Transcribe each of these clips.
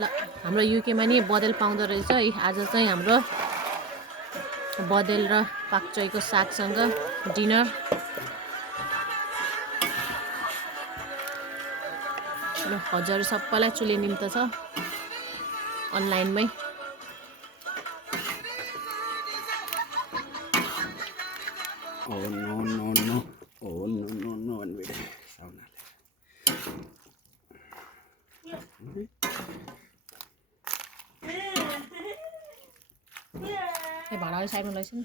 ल हाम्रो युकेमा नि बदेल पाउँदो रहेछ है। आज चाहिँ हाम्रो बदेल र पाक्चोईको सागसँग डिनर। ल हजुर सबैलाई चुले निम्तो छ अनलाइनमै। Oh no no no. Oh no no no. ए भाडाले साइडमा लैछ नि।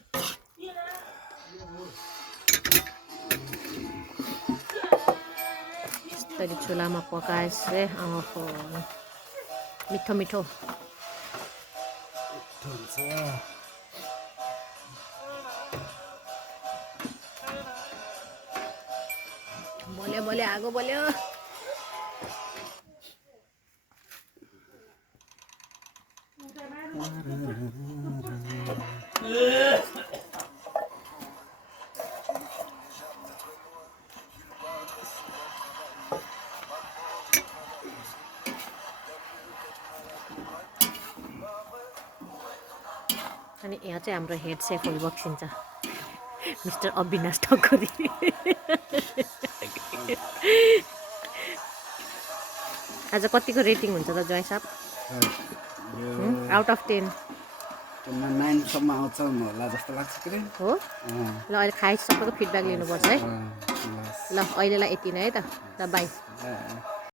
यसरी चुलामा पकाएछ ओहो मिठो मिठो बोल्यो बोल्यो आगो बोल्यो। अनि यहाँ चाहिँ हाम्रो हेड सेफहरू बक्सिन्छ मिस्टर अविनाश ठकुरी। आज कतिको रेटिङ हुन्छ त जय साहब? आउट अफ 10 9 सम्म आउँछ होला जस्तो लाग्छ कि हो। ल अहिले खाइ सबैको फिडब्याक लिनुपर्छ है। ल अहिलेलाई यति नै है त। ल बाई।